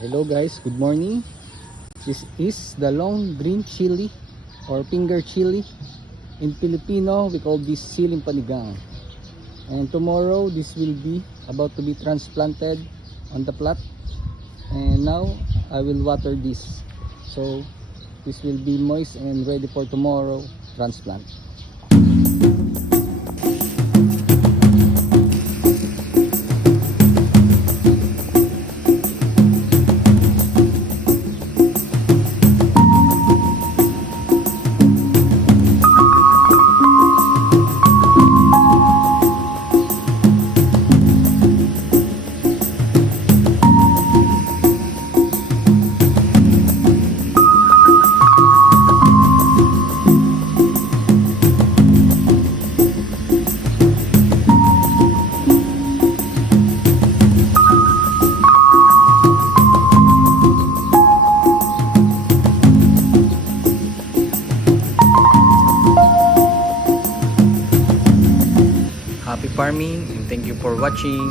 Hello guys, good morning. This is the long green chili or finger chili. In Filipino we call this siling panigang. And tomorrow this will be about to be transplanted on the plot. And now I will water this. So this will be moist and ready for tomorrow transplant. Happy farming and thank you for watching.